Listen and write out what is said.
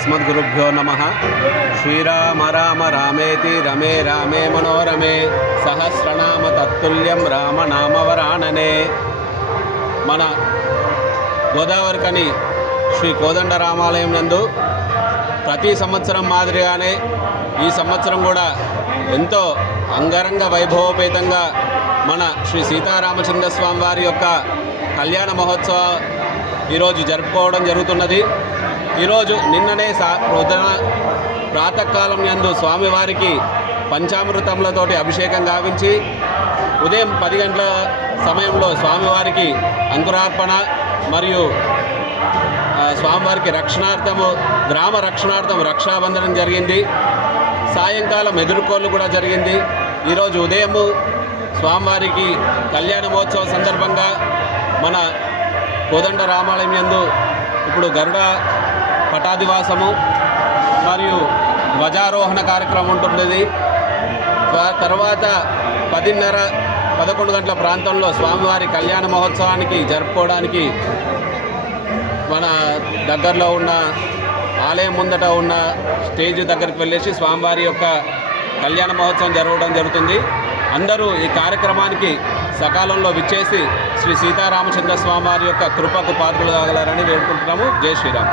अस्मद्गुरुभ्यो नमः। श्रीराम राम रामेति रमे रामे मनोरमे सहस्रनाम तत्तुल्यं रामनामवरानने। మన గోదావరికని శ్రీ కోదండ రామాలయం నందు ప్రతి సంవత్సరం మాదిరిగానే ఈ సంవత్సరం కూడా ఎంతో అంగరంగ వైభవోపేతంగా మన శ్రీ సీతారామచంద్ర స్వామి వారి యొక్క కళ్యాణ మహోత్సవం ఈరోజు జరుపుకోవడం జరుగుతున్నది. ఈరోజు నిన్ననే ప్రాతకాలం యందు స్వామివారికి పంచామృతములతోటి అభిషేకం గావించి ఉదయం 10 గంటల సమయంలో స్వామివారికి అంకురార్పణ మరియు స్వామివారికి రక్షణార్థము గ్రామ రక్షణార్థం రక్షాబంధనం జరిగింది. సాయంకాలం ఎదుర్కోళ్ళు కూడా జరిగింది. ఈరోజు ఉదయము స్వామివారికి కళ్యాణ మహోత్సవం సందర్భంగా మన కోదండ రామాలయం యందు ఇప్పుడు గరుడ పటాదివాసము మరియు ధ్వజారోహణ కార్యక్రమం ఉంటున్నది. తర్వాత 10:30-11 గంటల ప్రాంతంలో స్వామివారి కళ్యాణ మహోత్సవానికి జరుపుకోవడానికి మన దగ్గరలో ఉన్న ఆలయం ముందట ఉన్న స్టేజ్ దగ్గరికి వెళ్ళేసి స్వామివారి యొక్క కళ్యాణ మహోత్సవం జరగడం జరుగుతుంది. అందరూ ఈ కార్యక్రమానికి సకాలంలో విచ్చేసి శ్రీ సీతారామచంద్ర స్వామి వారి యొక్క కృపకు పాత్రలు కాగలరని వేడుకుంటున్నాము. జై శ్రీరామ్.